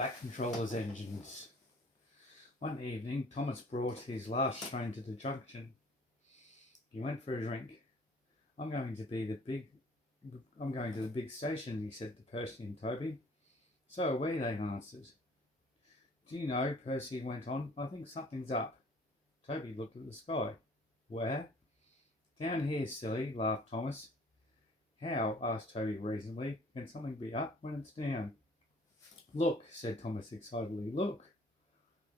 Back controller's engines. One evening, Thomas brought his last train to the junction. He went for a drink. I'm going to the big station, he said to Percy and Toby. So are we, they answered. Do you know, Percy went on, I think something's up. Toby looked at the sky. Where? Down here, silly, laughed Thomas. How? Asked Toby reasonably. Can something be up when it's down? Look, said Thomas excitedly, look.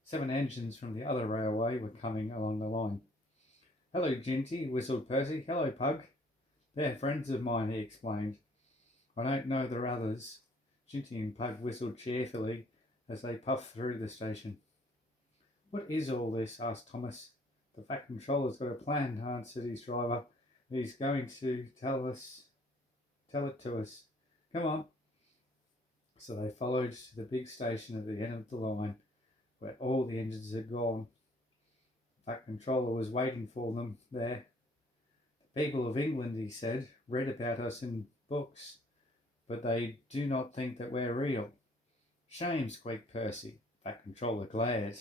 7 engines from the other railway were coming along the line. Hello, Ginty, whistled Percy. Hello, Pug. They're friends of mine, he explained. I don't know the others. Ginty and Pug whistled cheerfully as they puffed through the station. What is all this? Asked Thomas. The Fat Controller's got a plan, answered his driver. He's going to tell it to us. Come on. So they followed to the big station at the end of the line, where all the engines had gone. The Fat Controller was waiting for them there. The people of England, he said, read about us in books, but they do not think that we're real. Shame, squeaked Percy. Fat Controller glared.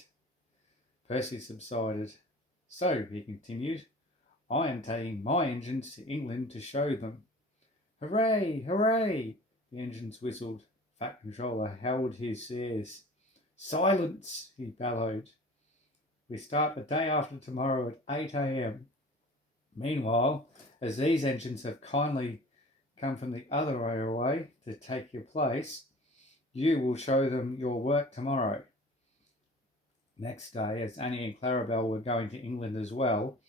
Percy subsided. So, he continued, I am taking my engines to England to show them. Hooray! Hooray! The engines whistled. Fat Controller held his ears. Silence! He bellowed. We start the day after tomorrow at 8 a.m. Meanwhile, as these engines have kindly come from the other railway to take your place, you will show them your work tomorrow. Next day, as Annie and Clarabelle were going to England as well,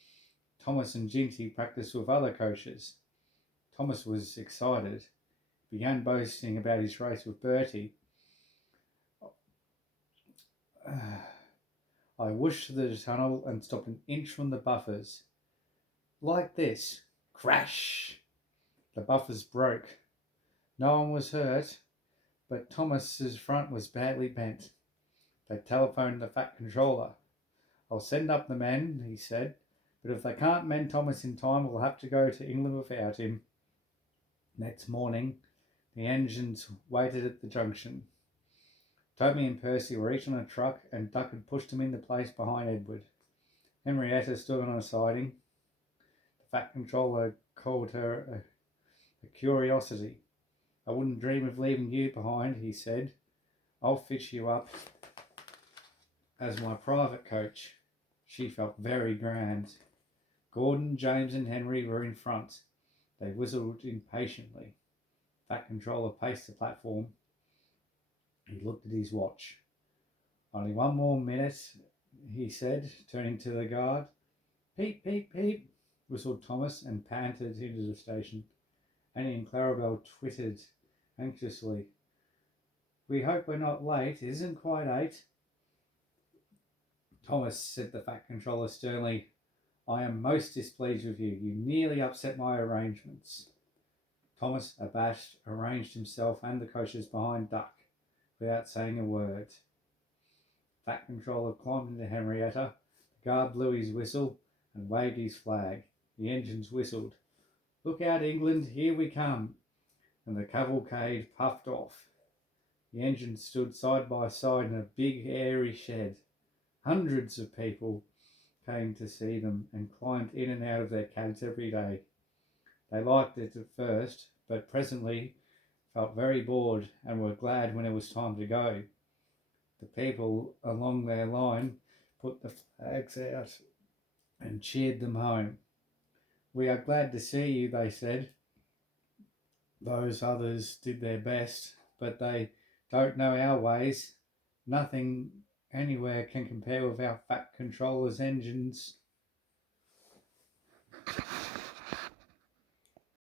Thomas and Ginty practiced with other coaches. Thomas was excited. He began boasting about his race with Bertie. I whooshed through the tunnel and stopped an inch from the buffers. Like this. Crash! The buffers broke. No one was hurt, but Thomas's front was badly bent. They telephoned the Fat Controller. I'll send up the men, he said, but if they can't mend Thomas in time, we'll have to go to England without him. Next morning, the engines waited at the junction. Toby and Percy were each on a truck, and Duck had pushed them into place behind Edward. Henrietta stood on a siding. The Fat Controller called her a curiosity. I wouldn't dream of leaving you behind, he said. I'll fix you up as my private coach. She felt very grand. Gordon, James and Henry were in front. They whistled impatiently. Fat Controller paced the platform. He looked at his watch. Only 1 more minute, he said, turning to the guard. Peep, peep, peep, whistled Thomas and panted into the station. Annie and Clarabelle twittered anxiously. We hope we're not late. It isn't quite 8. Thomas, said the Fat Controller sternly, I am most displeased with you. You nearly upset my arrangements. Thomas, abashed, arranged himself and the coaches behind Duck without saying a word. Fat Controller climbed into Henrietta. The guard blew his whistle and waved his flag. The engines whistled. Look out, England, here we come. And the cavalcade puffed off. The engines stood side by side in a big airy shed. Hundreds of people came to see them and climbed in and out of their cabs every day. They liked it at first, but presently felt very bored and were glad when it was time to go. The people along their line put the flags out and cheered them home. We are glad to see you, they said. Those others did their best, but they don't know our ways. Nothing anywhere can compare with our Fat Controller's engines.